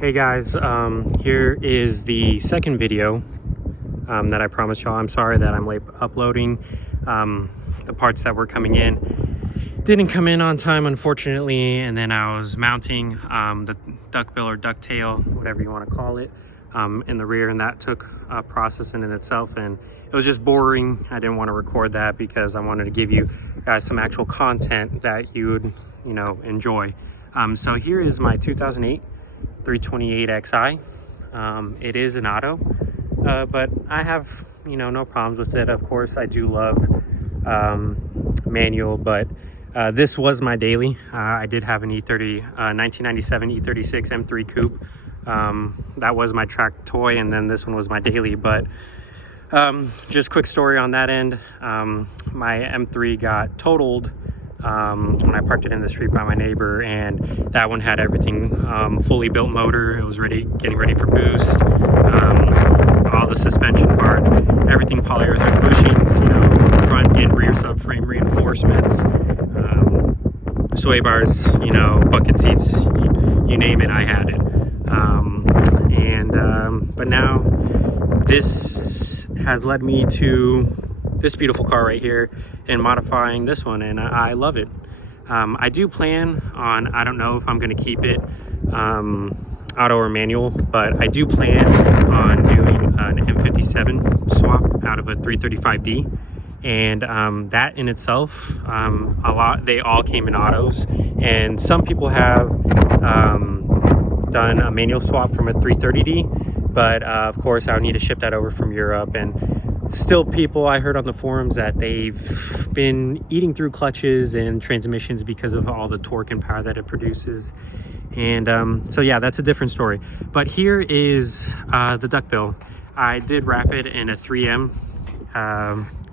Hey guys, here is the second video that I promised y'all. I'm sorry that I'm late uploading. The parts that were coming in didn't come in on time, unfortunately, and then I was mounting the duckbill or ducktail, whatever you want to call it, in the rear, and that took processing in itself, and it was just boring. I didn't want to record that because I wanted to give you guys some actual content that you would, enjoy. So here is my 2008 328xi. It is an auto, but I have no problems with it. Of course, I do love manual, but this was my daily. I did have an 1997 E36 M3 coupe. That was my track toy, and then this one was my daily. But just quick story on that end. My M3 got totaled when I parked it in the street by my neighbor, and that one had everything, fully built motor. It was getting ready for boost, all the suspension parts, everything polyurethane bushings, front and rear subframe reinforcements, sway bars, bucket seats, you name it, I had it. But now this has led me to this beautiful car right here and modifying this one, and I love it. I do plan on, I don't know if I'm going to keep it auto or manual, but I do plan on doing an M57 swap out of a 335D, and that in itself, they all came in autos, and some people have done a manual swap from a 330D, but of course I would need to ship that over from Europe, and still people, I heard on the forums that they've been eating through clutches and transmissions because of all the torque and power that it produces. And so yeah, that's a different story. But here is the duckbill. I did wrap it in a 3M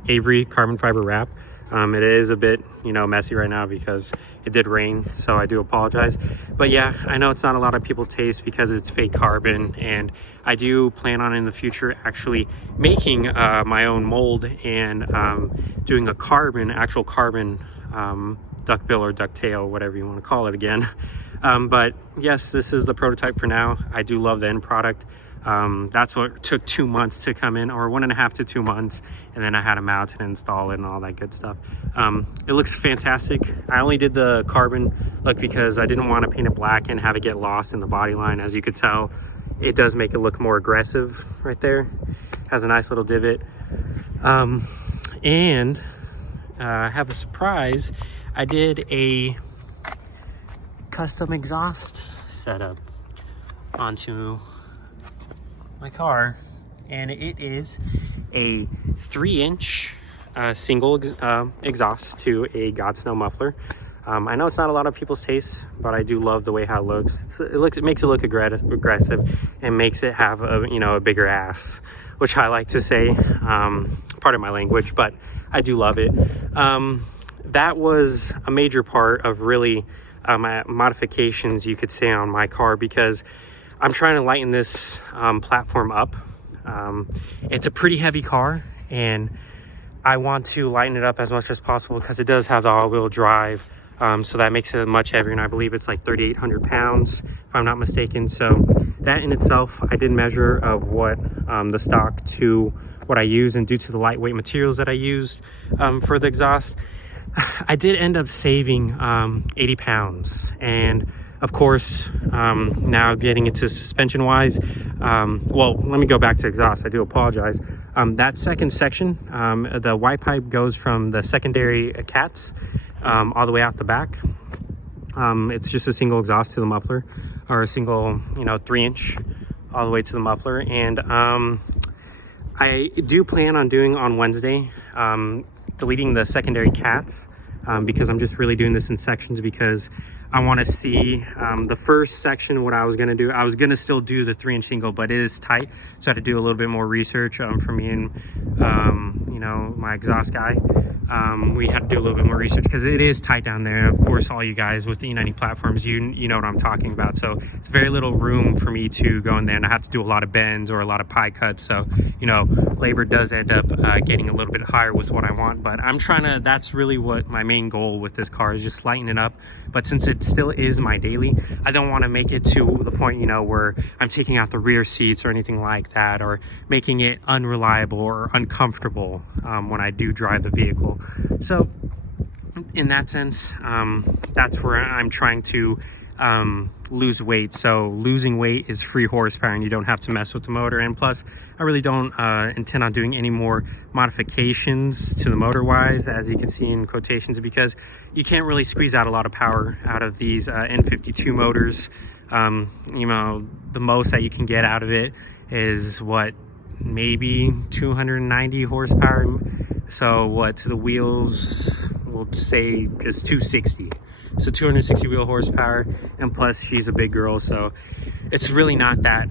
Avery carbon fiber wrap. It is a bit messy right now because it did rain, so I do apologize. But yeah, I know it's not a lot of people's taste because it's fake carbon, and I do plan on in the future actually making my own mold and doing a actual carbon duckbill or ducktail, whatever you want to call it again. But yes, this is the prototype for now. I do love the end product. That's what took 2 months to come in, or 1.5 to 2 months, and then I had to mount and install it and all that good stuff. It looks fantastic. I only did the carbon look because I didn't want to paint it black and have it get lost in the body line. As you could tell, it does make it look more aggressive right there. Has a nice little divot. And I have a surprise. I did a custom exhaust setup onto my car, and it is a 3-inch single exhaust to a Godsnow muffler. I know it's not a lot of people's taste, but I do love the way how it looks. It makes it look aggressive and makes it have a bigger ass, which I like to say. Part of my language, but I do love it. That was a major part of really my modifications, you could say, on my car, because I'm trying to lighten this platform up. It's a pretty heavy car, and I want to lighten it up as much as possible because it does have the all-wheel drive, so that makes it much heavier, and I believe it's like 3,800 pounds if I'm not mistaken. So that in itself, I did measure of what the stock to what I use, and due to the lightweight materials that I used for the exhaust, I did end up saving 80 pounds. And of course, now getting into suspension wise, well, let me go back to exhaust. I do apologize. That second section, the Y pipe goes from the secondary cats all the way out the back. It's just a single exhaust to the muffler, or a single 3-inch all the way to the muffler. And I do plan on doing on Wednesday, deleting the secondary cats, because I'm just really doing this in sections, because I want to see the first section. What I was going to do, I was going to still do the 3-inch single, but it is tight, so I had to do a little bit more research for me and my exhaust guy. we had to do a little bit more research because it is tight down there. Of course, all you guys with the E90 platforms, you know what I'm talking about. So it's very little room for me to go in there, and I have to do a lot of bends or a lot of pie cuts. So, you know, labor does end up getting a little bit higher with what I want, but I'm trying to, that's really what my main goal with this car is, just lighten it up. But since it still is my daily, I don't want to make it to the point, you know, where I'm taking out the rear seats or anything like that, or making it unreliable or uncomfortable when I do drive the vehicle. So in that sense, that's where I'm trying to lose weight. So losing weight is free horsepower, and you don't have to mess with the motor. And plus, I really don't intend on doing any more modifications to the motor wise, as you can see in quotations, because you can't really squeeze out a lot of power out of these N52 motors. You know, the most that you can get out of it is what, maybe 290 horsepower. So what, to the wheels, we'll say just 260. So 260 wheel horsepower, and plus she's a big girl, so it's really not that,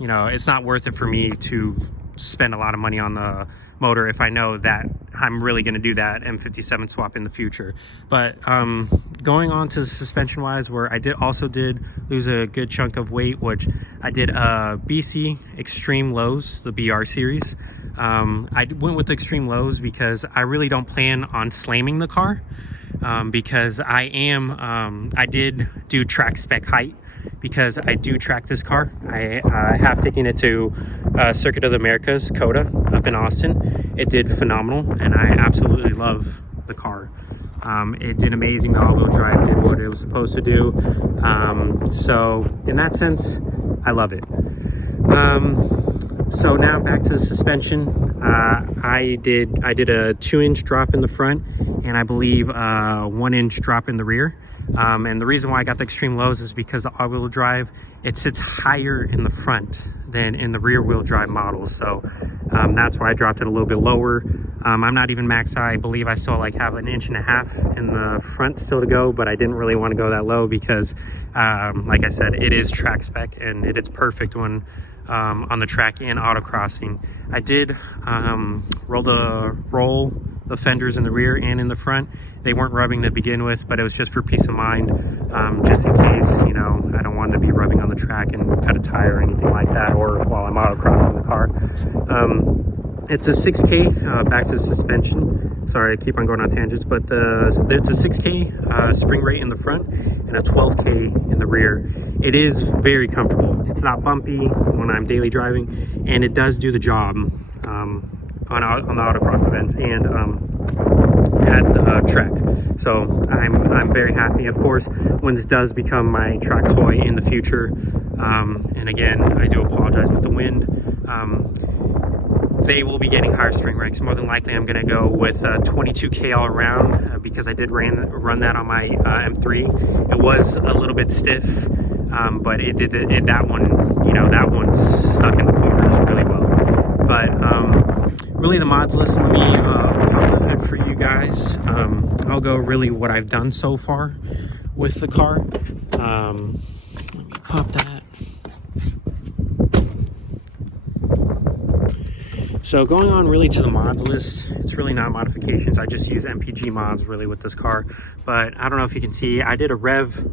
you know, it's not worth it for me to spend a lot of money on the motor if I know that I'm really going to do that M57 swap in the future. But going on to suspension wise, where I also did lose a good chunk of weight, which I did BC Extreme Lows, the BR series. I went with the Extreme Lows because I really don't plan on slamming the car, because I did do track spec height, because I do track this car. I have taken it to Circuit of the Americas, COTA, up in Austin. It did phenomenal, and I absolutely love the car. It did amazing. The all-wheel drive did what it was supposed to do. So in that sense, I love it. So now back to the suspension. I did a 2-inch drop in the front, and I believe a 1-inch drop in the rear. And the reason why I got the Extreme Lows is because the all-wheel drive, it sits higher in the front than in the rear-wheel drive model. So that's why I dropped it a little bit lower. I'm not even max high. I believe I still like have 1.5 inches in the front still to go, but I didn't really want to go that low because, like I said, it is track spec, and it is perfect when on the track and autocrossing. I did roll the fenders in the rear and in the front. They weren't rubbing to begin with, but it was just for peace of mind, just in case, you know, I don't want to be rubbing on the track and cut a tire or anything like that, or while I'm autocrossing the car. It's a 6K, back to the suspension. Sorry, I keep on going on tangents, but it's a 6K spring rate in the front and a 12K in the rear. It is very comfortable. It's not bumpy when I'm daily driving, and it does do the job on the autocross events and at the track. So I'm very happy. Of course, when this does become my track toy in the future, and again, I do apologize with the wind, they will be getting higher spring rates. More than likely, I'm going to go with 22K all around, because I did run that on my M3. It was a little bit stiff, but that one, you know, that one's stuck in the corners really well. But really, the mods list, let me pop the hood for you guys. I'll go really what I've done so far with the car. Let me pop that. So going on really to the mods list, it's really not modifications. I just use MPG mods really with this car. But I don't know if you can see, I did a Rev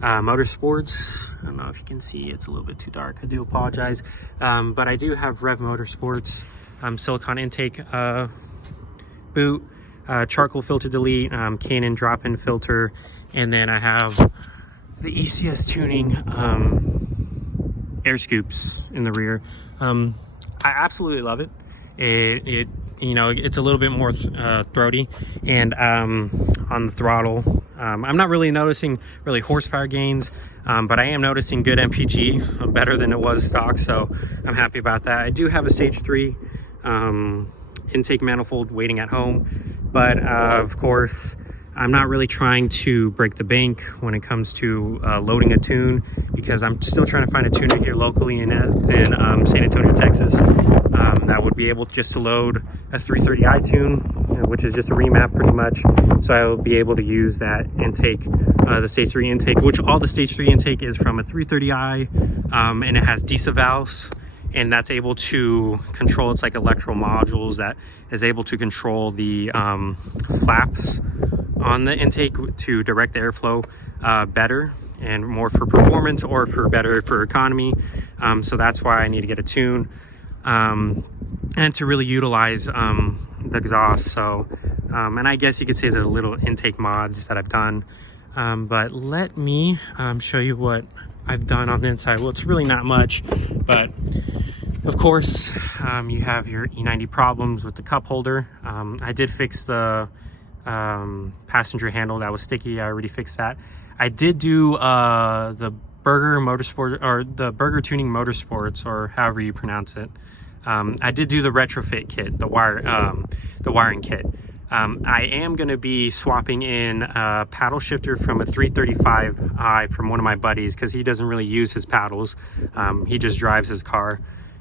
Motorsports. I don't know if you can see, it's a little bit too dark. I do apologize. But I do have Rev Motorsports silicone intake boot, charcoal filter delete, Canon drop-in filter, and then I have the ECS tuning air scoops in the rear. I absolutely love it. It you know, it's a little bit more throaty, and on the throttle, I'm not really noticing horsepower gains, but I am noticing good MPG, better than it was stock, so I'm happy about that. I do have a stage 3 intake manifold waiting at home, but of course I'm not really trying to break the bank when it comes to loading a tune, because I'm still trying to find a tuner here locally in San Antonio, Texas, that would be able just to load a 330i tune, which is just a remap pretty much. So I will be able to use that intake, the stage 3 intake, which all the stage 3 intake is from a 330i, and it has diesel valves and that's able to control, it's like electrical modules that is able to control the flaps on the intake to direct the airflow better and more for performance or for better for economy. So that's why I need to get a tune and to really utilize the exhaust. So and I guess you could say the little intake mods that I've done, but let me show you what I've done on the inside. Well, it's really not much, but of course you have your E90 problems with the cup holder. I did fix the passenger handle that was sticky. I already fixed that. I did do the Burger Motorsport, or the Burger Tuning Motorsports, or however you pronounce it. I did do the retrofit kit, the wiring kit. I am going to be swapping in a paddle shifter from a 335i from one of my buddies, because he doesn't really use his paddles. He just drives his car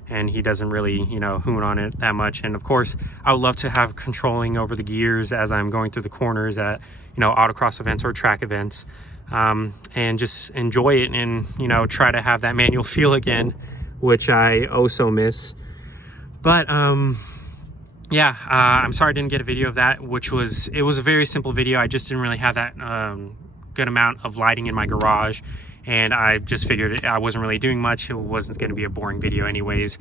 and he doesn't really, you know, hoon on it that much. And of course, I would love to have controlling over the gears as I'm going through the corners at, you know, autocross events or track events, and just enjoy it and, you know, try to have that manual feel again, which I also miss. But yeah, I'm sorry I didn't get a video of that, it was a very simple video. I just didn't really have that good amount of lighting in my garage, and I just figured I wasn't really doing much. It wasn't going to be a boring video anyways.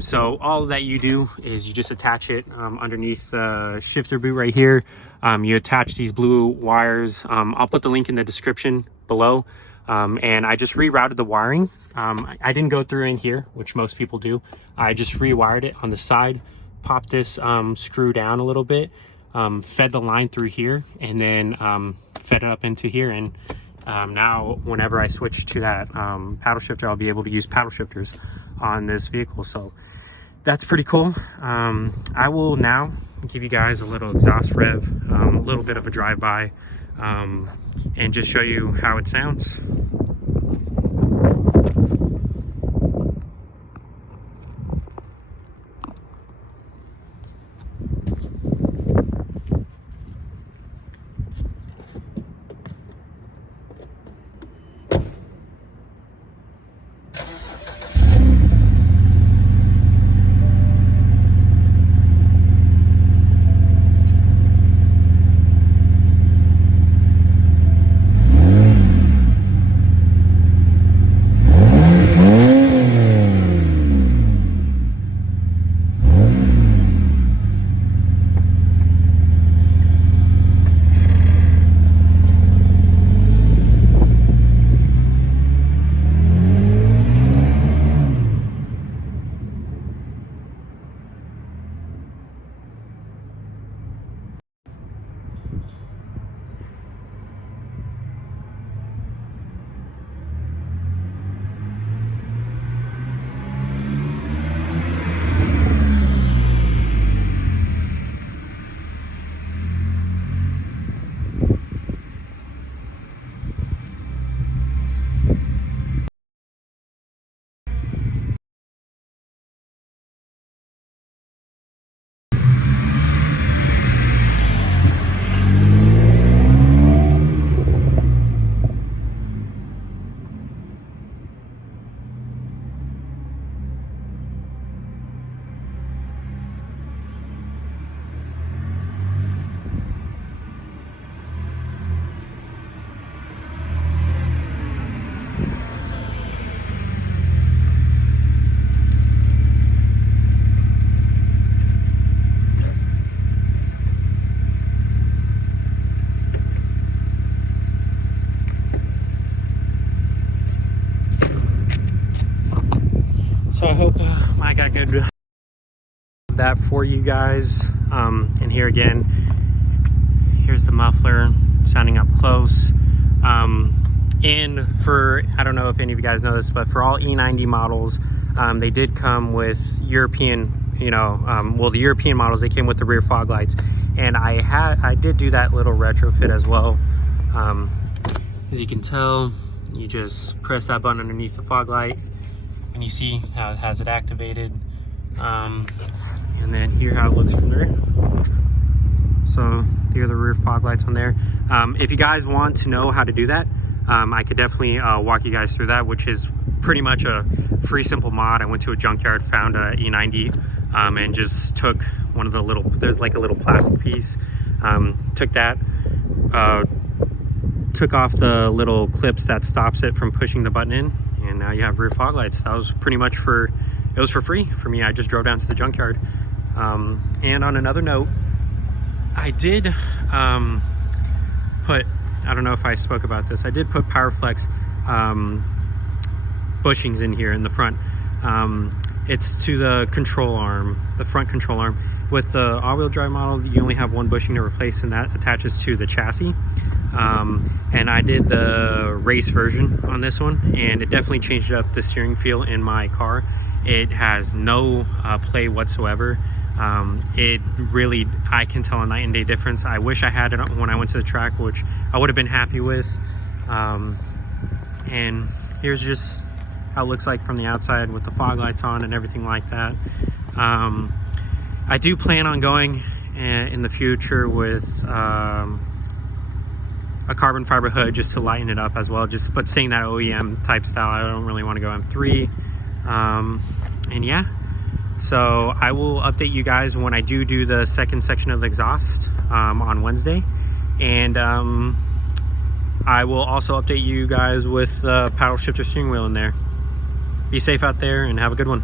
So all that you do is you just attach it underneath the shifter boot right here. You attach these blue wires. I'll put the link in the description below. And I just rerouted the wiring. I didn't go through in here, which most people do. I just rewired it on the side, popped this screw down a little bit, fed the line through here, and then fed it up into here. And now whenever I switch to that paddle shifter, I'll be able to use paddle shifters on this vehicle. So that's pretty cool. I will now give you guys a little exhaust rev, a little bit of a drive-by, and just show you how it sounds. So I hope I got good that for you guys. And here again, here's the muffler sounding up close. And for, I don't know if any of you guys know this, but for all E90 models, they did come with European, you know, well, the European models, they came with the rear fog lights. And I did do that little retrofit as well. As you can tell, you just press that button underneath the fog light and you see how it has it activated. And then here how it looks from there. So here are the rear fog lights on there. If you guys want to know how to do that, I could definitely walk you guys through that, which is pretty much a free simple mod. I went to a junkyard, found a E90, and just took one of the little, there's like a little plastic piece, took that, took off the little clips that stops it from pushing the button in, and now you have rear fog lights. That was pretty much it was for free for me. I just drove down to the junkyard. And on another note, I did put, I don't know if I spoke about this, I did put PowerFlex bushings in here in the front. It's to the control arm, the front control arm. With the all-wheel drive model, you only have one bushing to replace, and that attaches to the chassis. And I did the race version on this one, and it definitely changed up the steering feel in my car. It has no play whatsoever. It really, I can tell a night and day difference. I wish I had it when I went to the track, which I would have been happy with. And here's just how it looks like from the outside with the fog lights on and everything like that. I do plan on going in the future with a carbon fiber hood just to lighten it up as well, but staying that OEM type style. I don't really want to go M3. And yeah, so I will update you guys when I do the second section of the exhaust on Wednesday, and I will also update you guys with the paddle shifter steering wheel in there. Be safe out there and have a good one.